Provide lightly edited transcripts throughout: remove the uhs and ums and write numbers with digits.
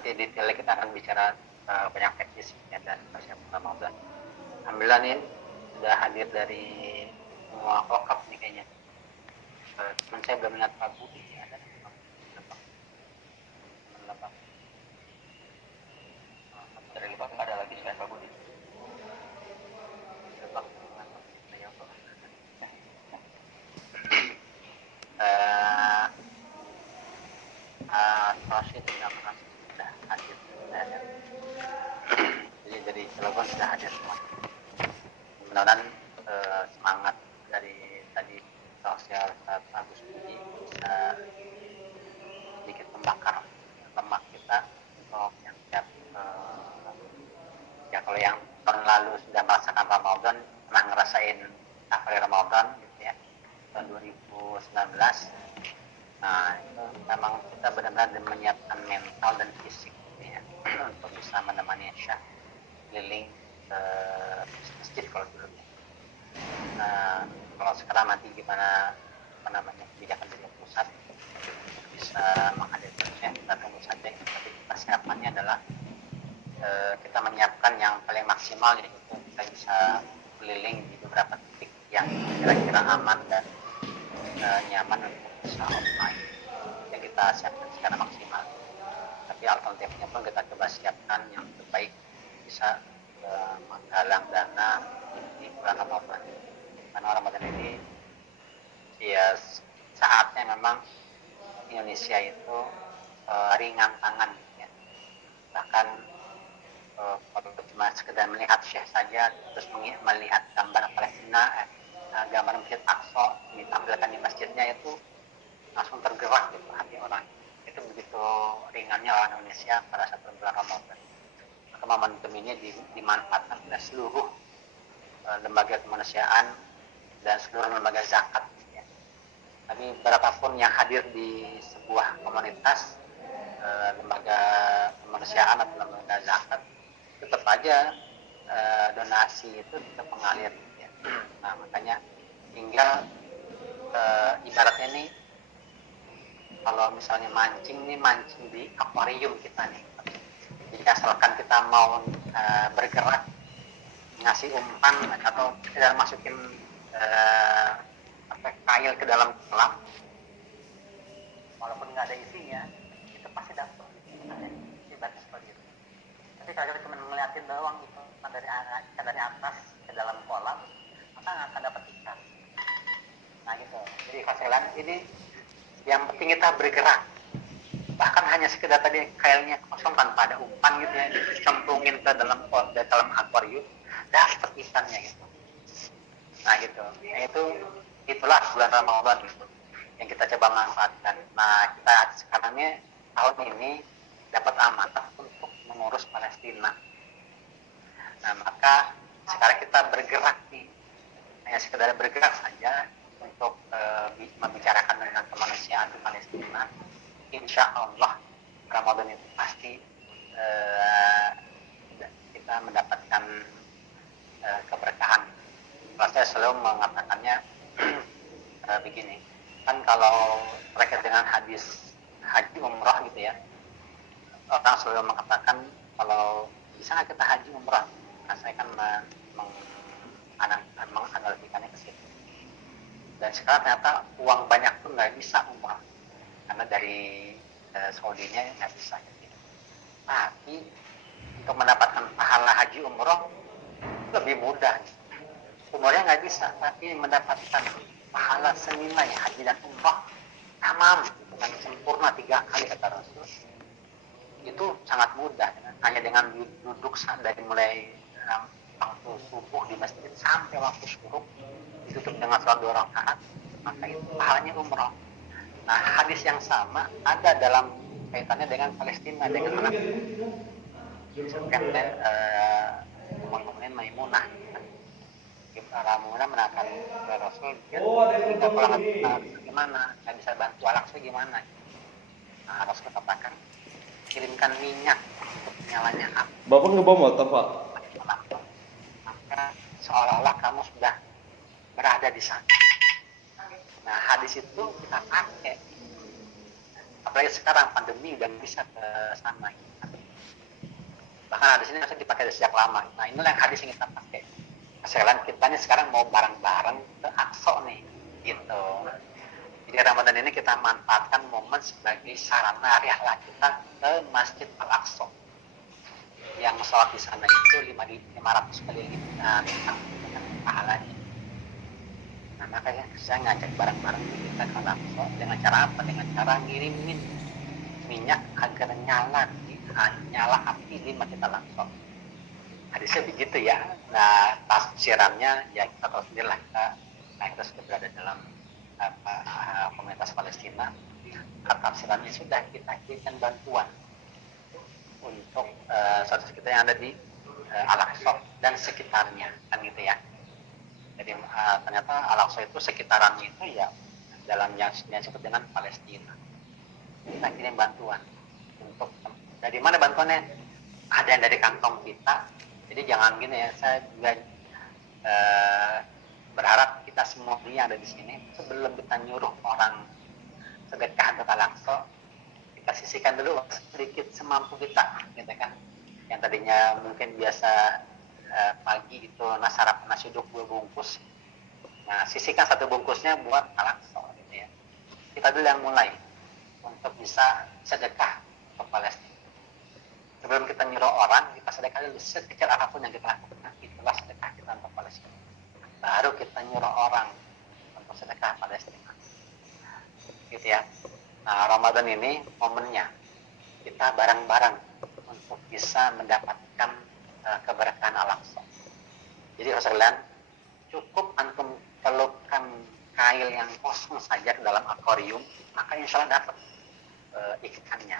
Nanti detailnya kita akan bicara banyak teknis ya, dan persiapan Ramadan. Alhamdulillah nih sudah hadir dari semua kokap nih kayaknya. Teman saya belum lihat Pak Budi, ada teman Lebak. Dari Lebak ada lagi selain Pak Budi. Lebak, Rashid terima kasih sudah hadir. Jadi dari Cilegon sudah hadir semua. Mudah-mudahan semangat dari tadi sosial Agus Budi bisa sedikit membakar lemak kita untuk yang siap ya, kalau yang tahun lalu sudah merasakan Ramadan, pernah ngerasain akhir Ramadan gitu ya, tahun 2019. Nah, itu memang kita benar-benar menyiapkan mental dan fisik gitu ya, untuk bisa menemani Syah keliling ke masjid kalau dulu. Nah, kalau sekarang nanti gimana kebijakan dari pusat bisa menghadirkan Syekh, kita tunggu saja. Tapi persiapannya adalah kita menyiapkan yang paling maksimal, yaitu kita bisa keliling di beberapa titik yang kira-kira aman dan nyaman untuk bisa offline. Yang kita siapkan secara maksimal. Tapi alternatifnya pun kita coba siapkan yang terbaik, bisa menggalang dana di bulan Ramadan. Karena Ramadan ini ya saatnya memang Indonesia itu ringan tangan ya. Bahkan kalau cuma sekedar melihat Syekh saja, terus melihat gambar Palestina, gambar Masjid Aqsa ditampilkan di masjidnya, itu langsung tergerak gitu hati orang. Itu begitu ringannya orang Indonesia pada saat bulan Ramadan. Maka momentum ini dimanfaatkan oleh seluruh lembaga kemanusiaan dan seluruh lembaga zakat ya. Tapi berapapun yang hadir di sebuah komunitas, lembaga kemanusiaan atau lembaga zakat, tetap aja donasi itu tetap mengalir ya. Nah, makanya tinggal ibaratnya nih, kalau misalnya mancing di akuarium kita nih. Jadi asalkan kita mau bergerak, ngasih umpan atau sekedar masukin kail ke dalam kolam, walaupun nggak ada isinya, itu pasti dapat. Ibaratnya seperti itu. Tapi kalau kita cuma ngeliatin doang itu dari atas ke dalam kolam, maka nggak akan dapat ikan. Nah gitu. Jadi kasihan ini, yang penting kita bergerak. Bahkan hanya sekedar tadi kailnya kosong tanpa ada umpan gitu ya, dicemplungin ke dalam akuarium, dapat ikannya gitu. Nah gitu. Nah, itulah bulan Ramadan gitu, yang kita coba manfaatkan. Nah, kita sekarang ini tahun ini dapat amanah untuk mengurus Palestina. Nah, maka sekarang kita bergerak nih, hanya sekedar bergerak saja untuk membicarakan tentang kemanusiaan di Palestina. Insya Allah Ramadan itu pasti kita mendapatkan keberkahan. Kalau saya selalu mengatakannya begini, kan kalau terkait dengan hadis haji umrah gitu ya, orang selalu mengatakan kalau bisa nggak kita haji umrah, nah, saya kan menganalogikannya ke situ. Dan sekarang ternyata uang banyak tuh nggak bisa umrah, karena dari Saudinya nggak bisa gitu. Tapi untuk mendapatkan pahala haji umrah lebih mudah. Umurnya nggak bisa, tapi mendapatkan pahala senilai haji dan umrah tamam dengan sempurna 3 kali kata Rasul, itu sangat mudah. Hanya dengan duduk dari mulai waktu subuh di masjid sampai waktu syuruk, ditutup dengan sholat 2 rakaat, maka itu pahalanya umrah. Nah, hadis yang sama ada dalam kaitannya dengan Palestina, dengan anak disebutkan Ummul Maimunah. Maimunah menanyakan ke Rasul, kita pulang gimana, nggak bisa bantu Al-Aqsa gimana? Nah, Rasul katakan, kirimkan minyak untuk nyalanya api. Bapak ngebawa motor, Pak? Maka seolah-olah kamu sudah berada di sana. Nah, hadis itu kita pakai. Apalagi sekarang pandemi udah bisa ke sana. Bahkan hadis ini harus dipakai dari sejak lama. Nah inilah yang hadis yang kita pakai. Sekalian kitanya sekarang mau bareng-bareng ke Aqsa nih, gitu. Jadi Ramadan ini kita manfaatkan momen sebagai sarana rihlah kita ke Masjid Al-Aqsa. Yang sholat di sana itu 500 kali lipat dengan pahalanya. Nah makanya saya ngajak bareng-bareng kita ke Al-Aqsa dengan cara apa? Dengan cara ngirimin minyak agar nyala api di Masjid Al-Aqsa. Hadisnya begitu ya. Nah tafsirannya ya kita tahu sendiri lah, kita sudah berada dalam komunitas Palestina. Tafsirannya sudah kita kirimkan bantuan untuk saudara kita yang ada di Al-Aqsa dan sekitarnya, kan gitu ya. Jadi ternyata Al-Aqsa itu sekitarannya itu ya dalam yang disebut dengan Palestina. Kita kirim bantuan untuk dari mana bantuannya? Ada yang dari kantong kita. Jadi jangan gini ya, saya juga berharap kita semua yang ada di sini sebelum kita nyuruh orang sedekah untuk Al-Aqsa, kita sisihkan dulu sedikit semampu kita, gitu kan. Yang tadinya mungkin biasa pagi itu nasi uduk 2 bungkus, nah sisihkan 1 bungkusnya buat Al-Aqsa, gitu ya. Kita dulu yang mulai untuk bisa sedekah ke Palestina. Sebelum kita nyuruh orang, kita sedekah dulu sekecil apapun yang kita lakukan. Itulah sedekah kita untuk Palestina. Baru kita nyuruh orang untuk sedekah Palestina. Gitu ya. Nah, Ramadan ini momennya kita bareng-bareng untuk bisa mendapatkan keberkahan Al-Aqsa. Jadi sekalian, cukup antum pelukkan kail yang kosong saja ke dalam akuarium, maka insya Allah dapat ikannya.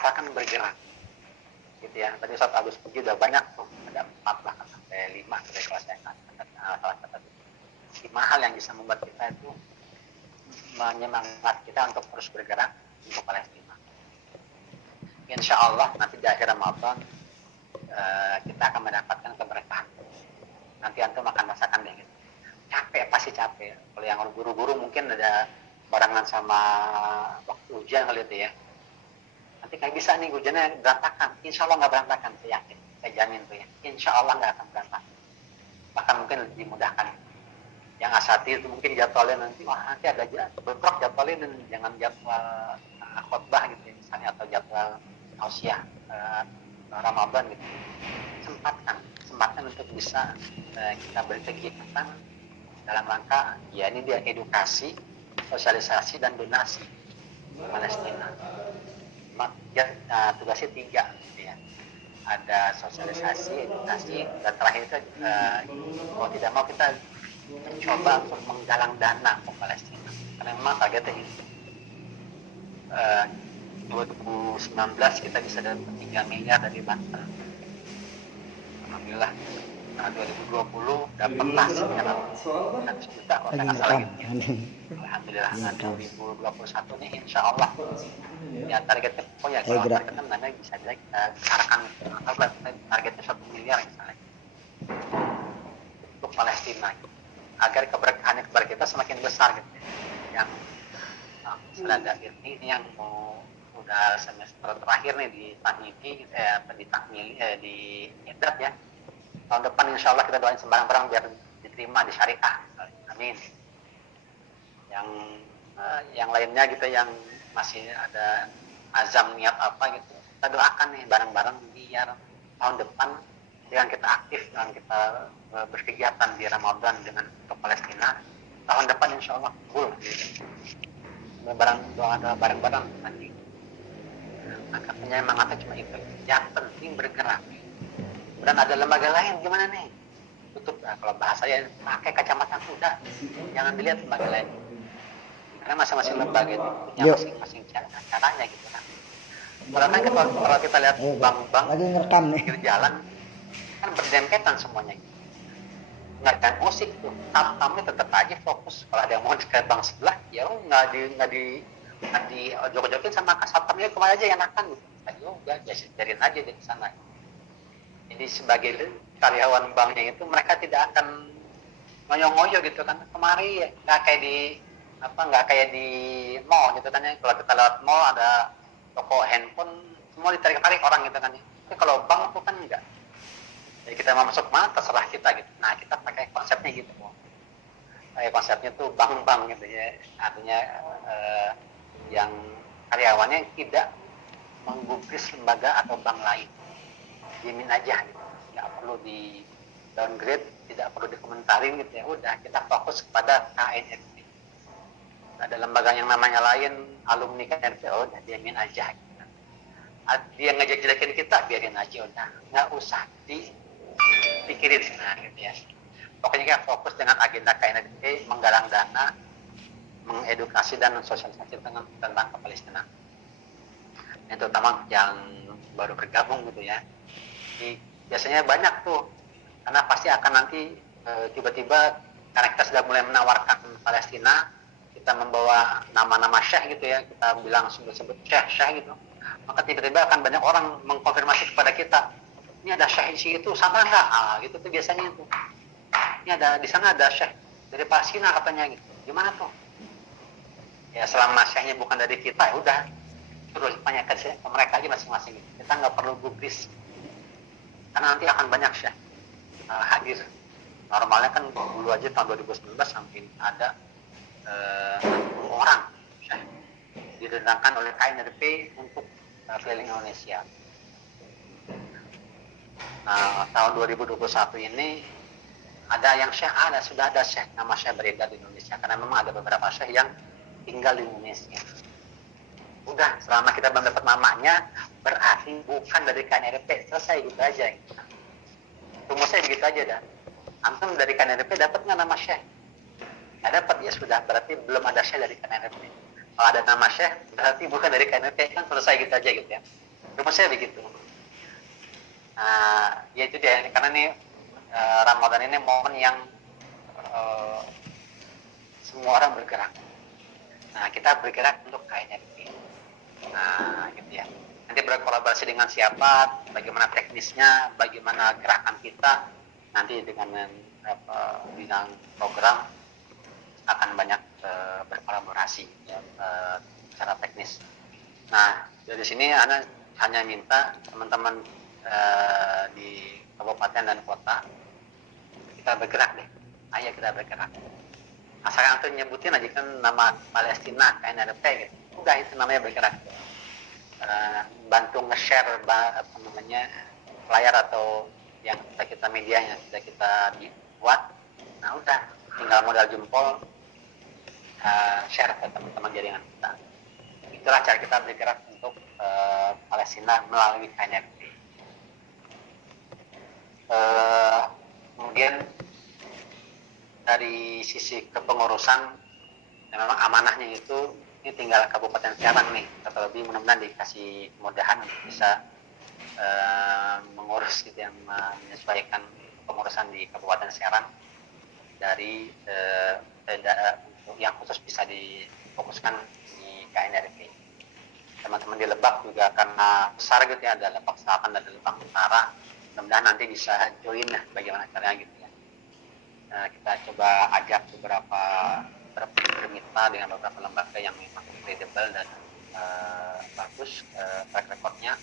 Akan bergerak, gitu ya. Tadi Ustaz Agus pergi udah banyak tuh, ada 4 bahkan sampai 5 dari kelasnya kan. Salah satu 5 hal yang bisa membuat kita itu menyemangat kita untuk terus bergerak untuk Palestina. Insya Allah nanti di akhir Ramadan kita akan mendapatkan keberkahan. Nanti antum akan merasakan deh gitu. Capek, pasti capek. Kalau yang guru-guru mungkin ada barengan sama waktu ujian kali itu ya. Nanti kayak bisa nih hujannya berantakan. Insya Allah nggak berantakan, saya yakin, saya jamin tuh ya. Insya Allah nggak akan berantakan. Bahkan mungkin lebih dimudahkan. Yang asati itu mungkin jadwalnya nanti, nanti ada bentrok jadwalnya dan jangan jadwal khotbah gitu ya, misalnya, atau jadwal tausiah Ramadan gitu. Sempatkan untuk bisa kita berkegiatan dalam rangka ya ini dia edukasi, sosialisasi dan donasi Palestina. Ya, tugasnya 3 gitu ya. Ada sosialisasi, edukasi, dan terakhir itu kalau tidak mau kita mencoba untuk menggalang dana ke Palestina karena memang targetnya itu 2019 kita bisa dapat 3 miliar dari Banten. Alhamdulillah. Nah 2020 dapatlah sekitar 100 juta kalau saya nggak salah gitu. Alhamdulillah. Nah 2021 ini insya Allah ya targetnya pokoknya kalau targetnya namanya bisa kita arahkan targetnya 1 miliar misalnya untuk Palestina agar keberkahannya kepada kita semakin besar gitu. Yang selada ini yang mau udah semester terakhir nih di Tahmidi di Idat ya. Tahun depan insya Allah kita doain sembarang-barang biar diterima di syariah. Amin. Yang lainnya gitu yang masih ada azam niat apa gitu, kita doakan nih bareng-bareng biar tahun depan dengan kita aktif dan kita berkegiatan di Ramadan dengan ke Palestina, tahun depan insya Allah full gitu. Bareng-bareng nanti. Maka penyemangatnya cuma itu, yang penting bergerak. Dan ada lembaga lain gimana nih? Tutup, kalau bahasa ya pakai kacamata kuda, jangan dilihat lembaga lain. Karena masing-masing lembaga itu punya masing-masing caranya gitu kan. Kalau kita lihat bank-bank di pinggir jalan kan berdempetan semuanya. Nggak ada musik tuh, tamu tetap aja fokus. Kalau ada yang mau ke bank sebelah, ya nggak di jok-jokin sama satpamnya kemana aja yang enakan gitu. Ayo udah biarin aja di sana. Jadi sebagai karyawan banknya itu mereka tidak akan ngoyo-ngoyo gitu kan. Kemari ya nggak kayak di mall gitu kan ya. Kalau kita lewat mall ada toko handphone semua ditarik-tarik orang gitu kan ya. Tapi kalau bank itu kan enggak. Jadi kita mau masuk mana terserah kita gitu. Nah kita pakai konsepnya gitu. Kayak konsepnya tuh bank-bank gitu ya. Artinya yang karyawannya tidak menggubris lembaga atau bank lain. Diamin aja gitu. Nggak perlu di downgrade, tidak perlu dikomentarin gitu ya. Udah kita fokus kepada KNRP. Ada lembaga yang namanya lain, alumni KNRP, udah diamin aja gitu. Dia ngejek-jelekin kita, biarin aja udah. Nggak usah dipikirin nah gitu ya. Pokoknya kita fokus dengan agenda KNRP, menggalang dana, mengedukasi dan mensosialisasi tentang Palestina. Yang terutama yang baru bergabung gitu ya. Jadi, biasanya banyak tuh, karena pasti akan nanti tiba-tiba karena kita sudah mulai menawarkan Palestina, kita membawa nama-nama syekh gitu ya, kita bilang sebut syekh gitu, maka tiba-tiba akan banyak orang mengkonfirmasi kepada kita, ini ada syekh itu sama nggak? Gitu tuh biasanya tuh. Ini ada di sana ada syekh dari Palestina katanya gitu. Gimana tuh? Ya selama syekhnya bukan dari kita ya udah terus tanyakan ke mereka aja masing-masing gitu. Kita nggak perlu gubris karena nanti akan banyak syekh hadir. Normalnya kan dulu aja tahun 2019 sampai ada 60 orang syekh didatangkan oleh KNRP untuk keliling Indonesia. Nah tahun 2021 ini ada yang syekh, sudah ada syekh, nama syekh beredar di Indonesia karena memang ada beberapa syekh yang tinggal di Indonesia. Udah, selama kita belum dapat namanya, berarti bukan dari KNRP, selesai gitu aja. Rumusnya begitu aja dah. Antum dari KNRP dapat nggak nama syekh? Nggak dapat, ya sudah, berarti belum ada syekh dari KNRP. Kalau ada nama syekh, berarti bukan dari KNRP, kan selesai gitu aja gitu ya. Rumusnya begitu. Nah, ya itu dia, karena ini Ramadan ini momen yang semua orang bergerak. Nah, kita bergerak untuk KNRP. Nah, gitu ya. Nanti berkolaborasi dengan siapa, bagaimana teknisnya, bagaimana gerakan kita, nanti dengan bidang program akan banyak berkolaborasi ya, secara teknis. Nah, dari sini Ana hanya minta teman-teman di kabupaten dan kota kita bergerak deh. Ayo kita bergerak. Asalkan tuh nyebutin aja kan nama Palestina KNRP gitu. Udah itu namanya bergerak. Bantu nge-share layar atau yang kita media yang sudah kita buat. Nah udah tinggal modal jempol share ke teman-teman jaringan kita. Itulah cara kita bergerak untuk Palestina melalui KNRP. Kemudian dari sisi kepengurusan memang amanahnya itu ini tinggal Kabupaten Serang nih, terlebih mudah-mudahan dikasih kemudahan untuk bisa mengurus gitu yang menyesuaikan pengurusan di Kabupaten Serang dari yang khusus bisa difokuskan di KNRP. Teman-teman di Lebak juga karena besar gitu ya, ada Lebak Selatan dan Lebak Utara, mudah-mudahan nanti bisa join lah bagaimana caranya gitu ya. Kita coba ajak beberapa bermitra dengan beberapa lembaga yang memang kredibel dan bagus track recordnya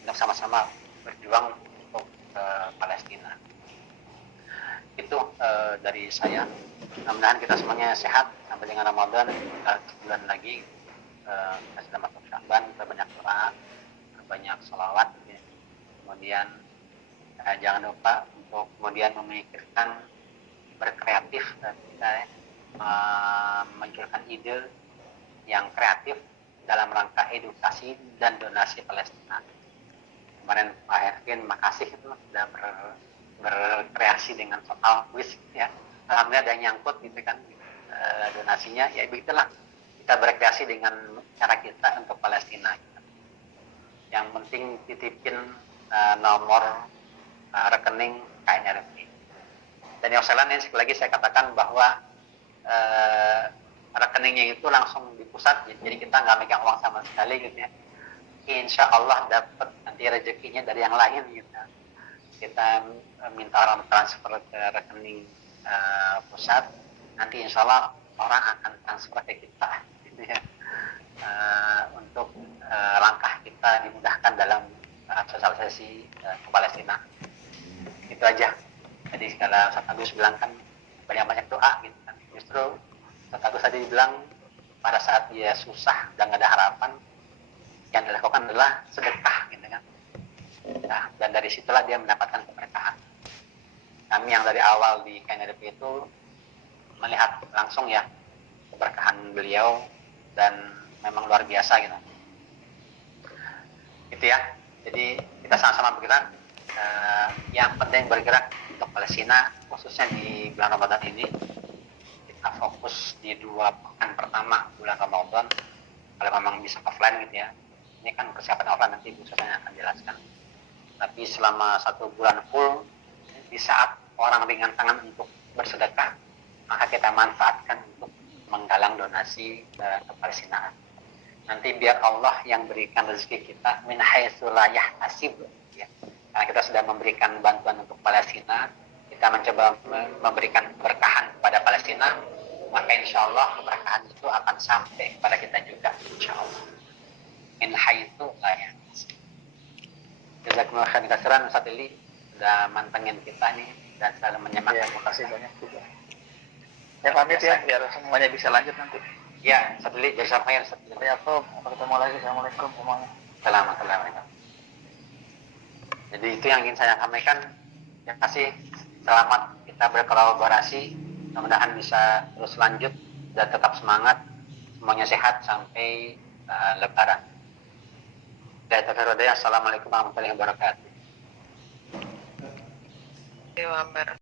untuk sama-sama berjuang untuk Palestina. Itu dari saya. Mudah-mudahan kita semuanya sehat sampai dengan Ramadan, sebulan lagi kita sudah masuk Sya'ban, kita banyak doa, banyak sholawat ya. Kemudian jangan lupa untuk kemudian memikirkan berkreatif dan kita memunculkan ide yang kreatif dalam rangka edukasi dan donasi Palestina. Kemarin Pak Ervin, makasih itu sudah berkreasi dengan soal kuis ya. Alhamdulillah ada yang nyangkut gitu kan donasinya, ya begitulah kita berkreasi dengan cara kita untuk Palestina. Yang penting titipin nomor rekening KNRP. Dan yang salah ini sekali lagi saya katakan bahwa rekeningnya itu langsung di pusat, jadi kita nggak megang uang sama sekali gitu ya. Insya Allah dapat nanti rezekinya dari yang lain gitu. Kita minta orang transfer ke rekening pusat, nanti insya Allah orang akan transfer ke kita gitu ya, untuk langkah kita dimudahkan dalam sosialisasi ke Palestina. Itu aja. Jadi kalau Ustaz Agus bilang kan banyak-banyak doa gitu kan. Justru Ustaz Agus tadi bilang pada saat dia susah dan gak ada harapan, yang dilakukan adalah sedekah gitu kan. Nah, dan dari situlah dia mendapatkan keberkahan. Kami yang dari awal di KNRP itu melihat langsung ya keberkahan beliau dan memang luar biasa gitu. Gitu ya. Jadi kita sama-sama bergerak. Yang penting bergerak untuk Palestina, khususnya di bulan Ramadan ini. Kita fokus di 2 pekan pertama bulan Ramadan. Kalau memang bisa offline gitu ya. Ini kan persiapan offline, nanti Bu Susan akan jelaskan. Tapi selama 1 bulan full, di saat orang ringan tangan untuk bersedekah, maka kita manfaatkan untuk menggalang donasi ke Palestina. Nanti biar Allah yang berikan rezeki kita min haitsu la yahtasib ya. Karena kita sudah memberikan bantuan untuk Palestina, kita mencoba memberikan keberkahan kepada Palestina, maka insya Allah keberkahan itu akan sampai kepada kita juga, insya Allah. Min haitsu la yahtasib. Jazakumullah khairan katsiran Ustaz Ili sudah mantengin kita nih dan selalu menyemangatkan. Ya, terima kasih banyak juga. Ya pamit ya, biar semuanya bisa lanjut nanti. Ya, Ustaz Ili, jazakumullah khairan Ustaz Ili. Ya, sampai ketemu lagi. Assalamualaikum semuanya. Assalamualaikum. Jadi itu yang ingin saya sampaikan. Terima kasih. Selamat kita berkolaborasi. Mudah-mudahan bisa terus lanjut dan tetap semangat. Semuanya sehat sampai Lebaran. Assalamualaikum warahmatullahi wabarakatuh.